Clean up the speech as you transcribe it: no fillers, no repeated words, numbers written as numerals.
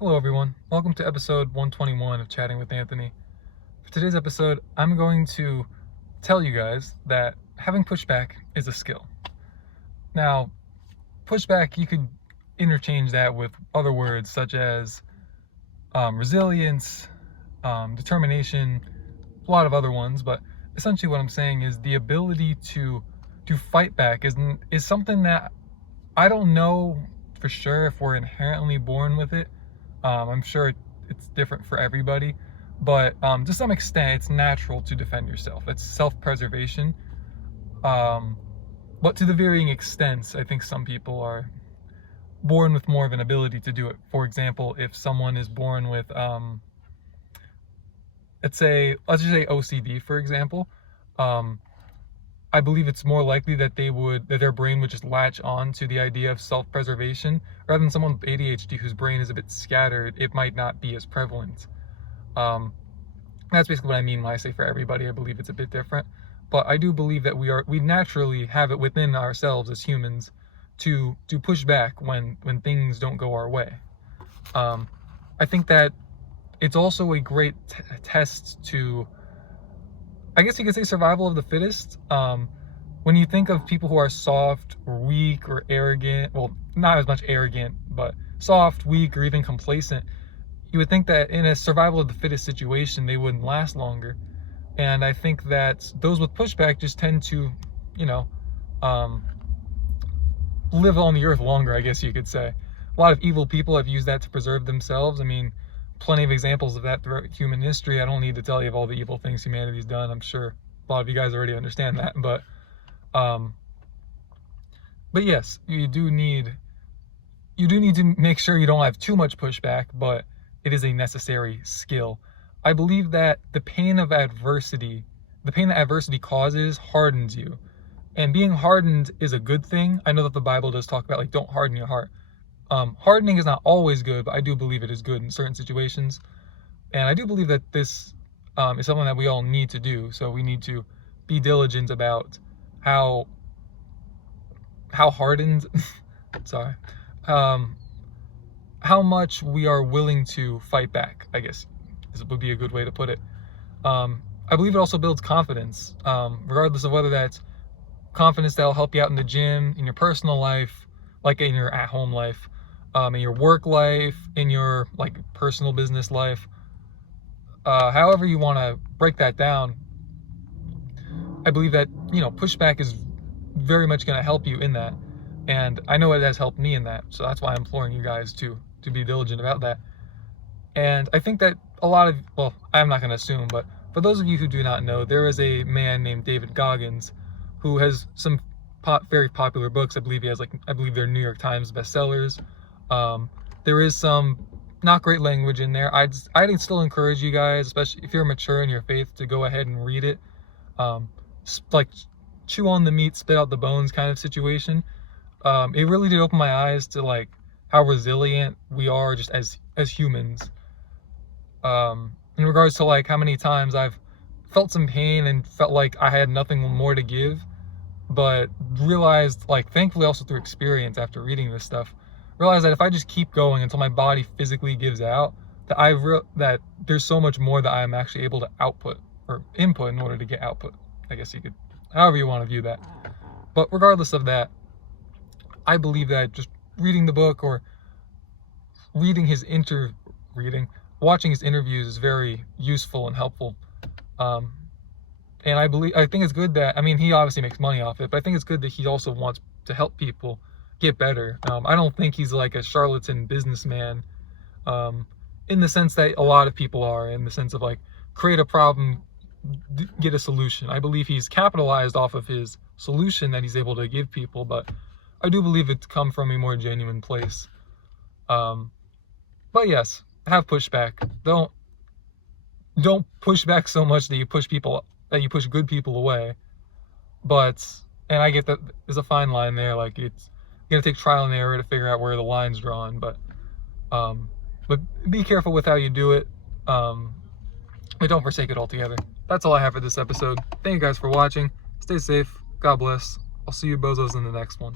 Hello everyone, welcome to episode 121 of Chatting with Anthony. For today's episode, I'm going to tell you guys that having pushback is a skill. Now, pushback, you could interchange that with other words such as resilience, determination, a lot of other ones, but essentially what I'm saying is the ability to fight back is something that I don't know for sure if we're inherently born with it. I'm sure it's different for everybody, but to some extent, it's natural to defend yourself. It's self-preservation. But to the varying extents, I think some people are born with more of an ability to do it. For example, if someone is born with, let's just say OCD, for example, I believe it's more likely that their brain would just latch on to the idea of self-preservation rather than someone with ADHD whose brain is a bit scattered. It might not be as prevalent. That's basically what I mean when I say for everybody. I believe it's a bit different, but I do believe that we naturally have it within ourselves as humans to push back when things don't go our way. I think that it's also a great test to, I guess you could say, survival of the fittest. When you think of people who are soft or weak or arrogant, well, not as much arrogant, but soft, weak, or even complacent, you would think that in a survival of the fittest situation, they wouldn't last longer. And I think that those with pushback just tend to, live on the earth longer, I guess you could say. A lot of evil people have used that to preserve themselves. I mean, plenty of examples of that throughout human history. I don't need to tell you of all the evil things humanity's done. I'm sure a lot of you guys already understand that. But yes, you do need to make sure you don't have too much pushback, but it is a necessary skill. I believe that the pain that adversity causes hardens you. And being hardened is a good thing. I know that the Bible does talk about, don't harden your heart. Hardening is not always good, but I do believe it is good in certain situations. And I do believe that this is something that we all need to do. So we need to be diligent about how hardened, sorry, how much we are willing to fight back, I guess this would be a good way to put it. I believe it also builds confidence, regardless of whether that's confidence that'll help you out in the gym, in your personal life, like in your at-home life, in your work life, in your personal business life, however you want to break that down. I believe that pushback is very much going to help you in that, and I know it has helped me in that. So that's why I'm imploring you guys to be diligent about that. And I think that a lot of, well, I'm not going to assume, but for those of you who do not know, there is a man named David Goggins who has some very popular books. I believe they're New York Times bestsellers. There is some not great language in there. I'd still encourage you guys, especially if you're mature in your faith, to go ahead and read it. Chew on the meat, spit out the bones kind of situation. It really did open my eyes to how resilient we are just as humans. In regards to how many times I've felt some pain and felt like I had nothing more to give, but realized, thankfully also through experience after reading this stuff, realized that if I just keep going until my body physically gives out, that there's so much more that I'm actually able to output or input in order to get output. I guess you could, however you want to view that. But regardless of that, I believe that just reading the book or watching his interviews is very useful and helpful. And I think it's good that, he obviously makes money off it, but I think it's good that he also wants to help people get better. I don't think he's like a charlatan businessman, in the sense that a lot of people are, in the sense of create a problem, get a solution. I believe he's capitalized off of his solution that he's able to give people, but I do believe it's come from a more genuine place. But yes, have pushback. Don't push back so much that you push good people away. And I get that there's a fine line there. It's gonna take trial and error to figure out where the line's drawn. But be careful with how you do it. But don't forsake it altogether. That's all I have for this episode. Thank you guys for watching. Stay safe. God bless. I'll see you bozos in the next one.